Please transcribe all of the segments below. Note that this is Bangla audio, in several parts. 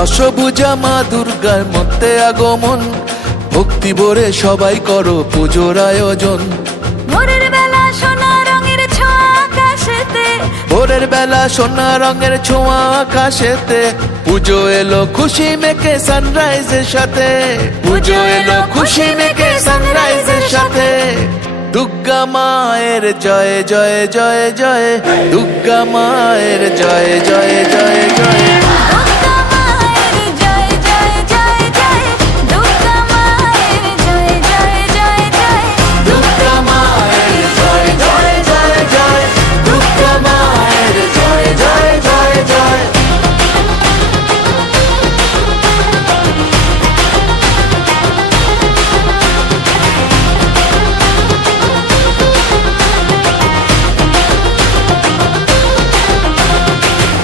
দশভুজা মা দুর্গার মধ্যে আগমন, ভক্তি ভরে সবাই করো পুজোর আয়োজন। ভোরের বেলা সোনা রঙের ছোঁয়া আকাশেতে, ভোরের বেলা সোনা রঙের ছোঁয়া আকাশেতে, পুজো এলো খুশি মেখে সানরাইজের সাথে, পুজো এলো খুশি মেখে সানরাইজের সাথে। দুর্গা মায়ের জয় জয় জয় জয়, দুর্গা মায়ের জয় জয় জয় জয়। দুর্গা মায়ের জয় জয় জয় জয়, দুর্গা মায়ের জয় জয় জয় জয়, দুর্গা মায়ের জয় জয় জয় জয়, দুর্গা মায়ের জয় জয় জয় জয়।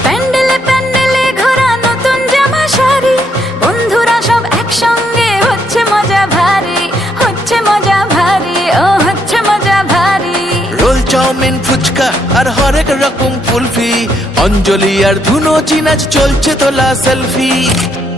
প্যান্ডেলে প্যান্ডেলে ঘোরা নতুন জামা শাড়ি, বন্ধুরা সব একসঙ্গে হচ্ছে মজা ভারী, হচ্ছে মজা ভারী, ও হচ্ছে মজা ভারী। রোল চাউমিন ফুচকা আর হরেক রকম কুলফি, অঞ্জলি আর ধুনো চিনাজ চলছে তোলা সেলফি।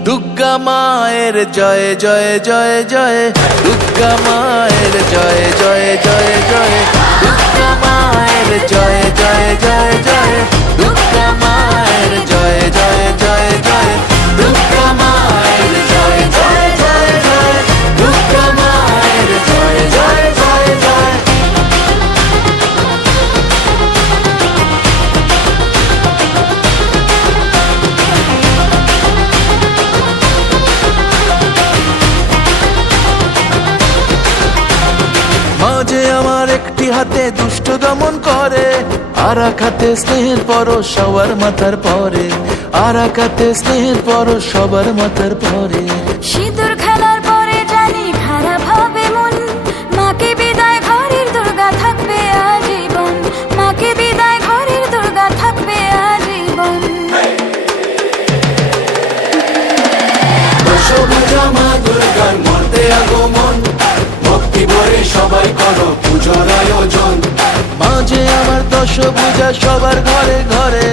দুর্গা মায়ের জয় জয় জয় জয়, দুর্গা মায়ের জয় জয় জয় জয়, দুর্গা মায়ের জয় জয় জয় জয়, দুর্গা মায়ের জয় জয় জয় জয়, দুর্গা মায়ের জয় জয় জয় জয়, দুর্গা মায়ের জয় জয় জয় জয়। মাঝে আমার একটি হাতে দুষ্ট দমন করে, আর এক হাতে স্নেহের পরশ সবার মাথার পরে, আর এক হাতে স্নেহের পরশ সবার মাথার পরে। সিঁদুর খেলার পরে জানি খারাপ হবে মন, মাকে বিদায় ঘরের দুর্গা থাকবে আজীবন, মাকে বিদায় ঘরের দুর্গা থাকবে আজীবন। দশভুজা মা দুর্গার মধ্যে আগমন, ভক্তি ভরে সবাই করো পুজোর আয়োজন। মাঝে আমার দশভুজা সবার ঘরে ঘরে,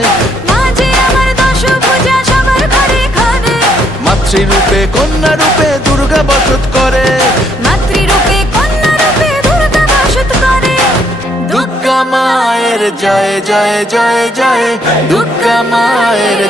মাঝে আমার দশভুজা সবার ঘরে ঘরে, মাতৃরূপে কন্যা রূপে দুর্গা বসত করে, মাতৃরূপে কন্যা রূপে দুর্গা বসত করে। দুর্গা মায়ের জয় জয় জয় জয়, দুর্গা মায়ের